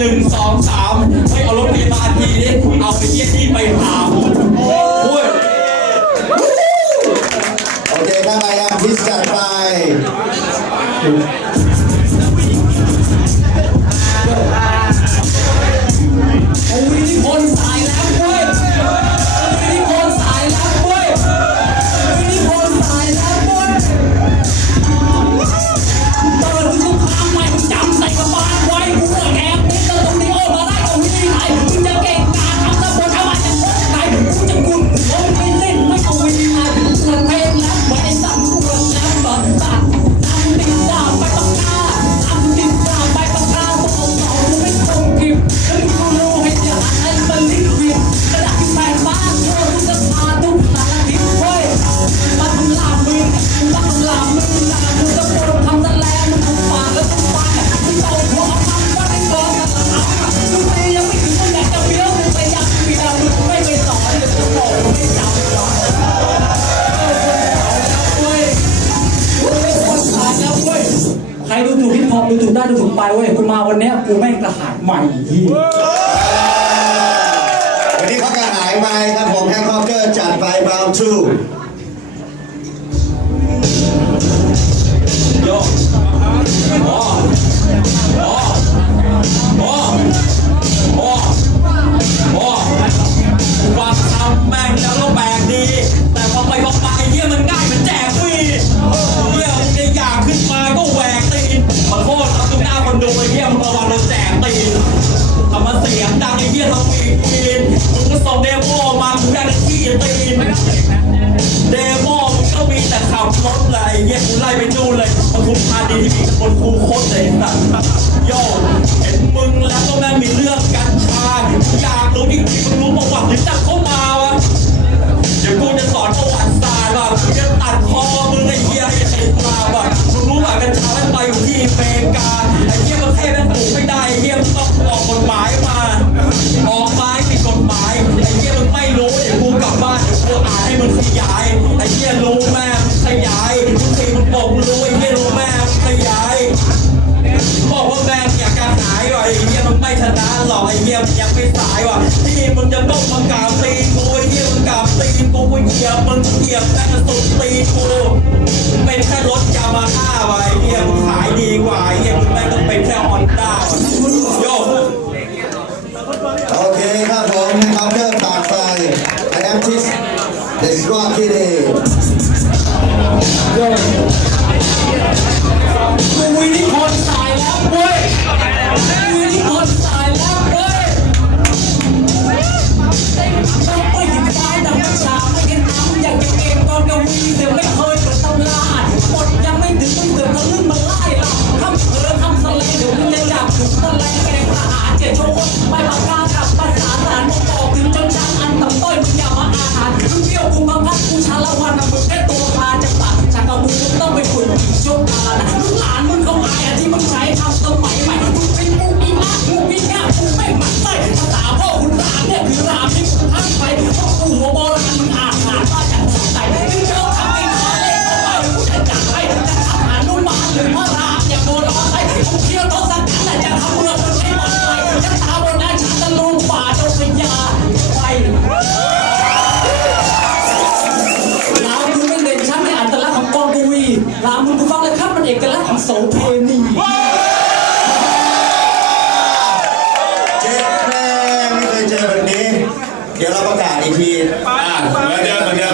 หนึ่งสองสามเฮ้เอารถพยาบาทีนี้เอาไปเยี่ยที่ไปหาโอ้ยโอเคได้ไหมครับพิสจัดไป ดูถูกฮิปฮอปดูถูกได้ดูถูกไปเว้ยกูมาวันนี้กูแม่งกระหายใหม่ที่วันนี้เขากระหายใหม่ครับผมแฮงคอเกอร์จัดไปบราวน์ทู เงี้ยกูไล่ไปนู่เลยปทุมพานีที่มีตำบลคูโคตรเลยสัตว์ย่อเห็นมึงแล้วก็แม่งมีเรื่องกันชาอยากรู้จริงๆมึงรู้ประวัติหรือจักเข้ามาวะเดี๋ยวกูจะสอนประวัติศาสตร์ว่ามึงจะตัดคอมึงไอ้เหี้ยไอ้ติดตาบ่ะมึงรู้ว่ากัญชาแม่งไปอยู่ที่อเมริกาไอ้เหี้ยมันแค่แม่งปลูกไม่ได้ไอ้เหี้ยมึงต้อง มึงเกียบกันสุดตีกู เป็นแค่รถยามาฮ่าไว้เนี่ยมึง หลานมึงก็มาที่มึงใช้ ของเทนีเจ็บแม่ไม่เคยเจอแบบนี้ เดี๋ยวเราประกาศอีกที อ่า